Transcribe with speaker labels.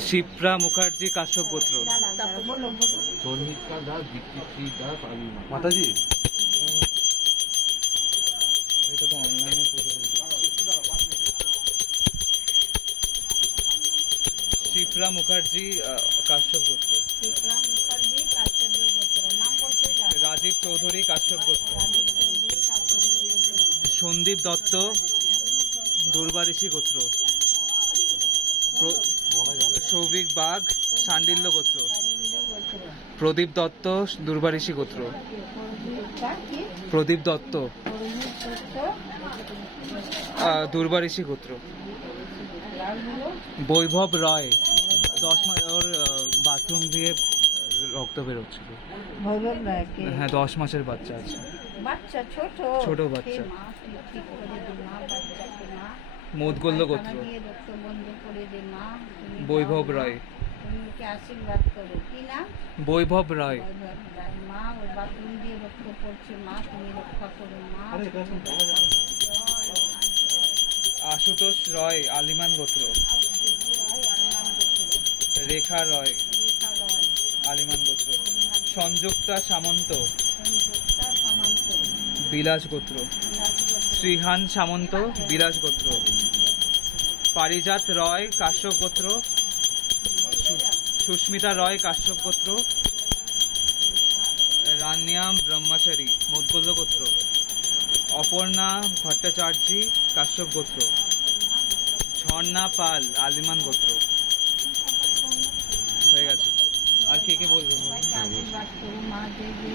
Speaker 1: শিপ্রা মুখার্জি কাশ্যপ গোত্র।
Speaker 2: মাতাজি?
Speaker 1: এটা তো অনলাইনে শিপ্রা মুখার্জি আহ, কাশ্যপ গোত্র। রাজীব চৌধুরী কাশ্যপ গোত্র। সন্দীপ দত্ত দুর্বারিশি গোত্র। সৌভিক বাঘ সান্ডিল্য গোত্র। প্রদীপ দত্ত দুর্বারিশি গোত্র। প্রদীপ দত্ত দুর্বারিশি গোত্র। বৈভব রায় দশ মাস ওর বাথরুম দিয়ে রক্ত বেরোচ্ছিল। হ্যাঁ দশ মাসের বাচ্চা আছে।
Speaker 3: বাচ্চা ছোট?
Speaker 1: ছোট বাচ্চা। মোদগল্য গোত্র
Speaker 3: পায়খানা দিয়ে রক্ত বন্ধ করে দে মা। তুমি
Speaker 1: বৈভব রায়।
Speaker 3: তুমি আশীর্বাদ করো। কি না
Speaker 1: বৈভব রায়।
Speaker 3: মা ওর বাথরুম দিয়ে মা তুমি রক্ষা করো। মা।
Speaker 1: আশুতোষ রয় আলিমান গোত্র। রেখা রয় আলিমান গোত্র। সংযুক্তা সামন্ত। বিলাস গোত্র। শ্রীহান সামন্ত বিলাস গোত্র। পারিজাত রয় কাশ্যপ গোত্র। সুস্মিতা রয়, কাশ্যপ গোত্র রানিয়া ব্রহ্মচারী মধ্যগোল্য গোত্র, অপর্ণা ভট্টাচার্যী, কাশ্যপ গোত্র, ঝর্ণা পাল, আলিমান গোত্র। হয়ে গেছে। আর কে কে বলবেন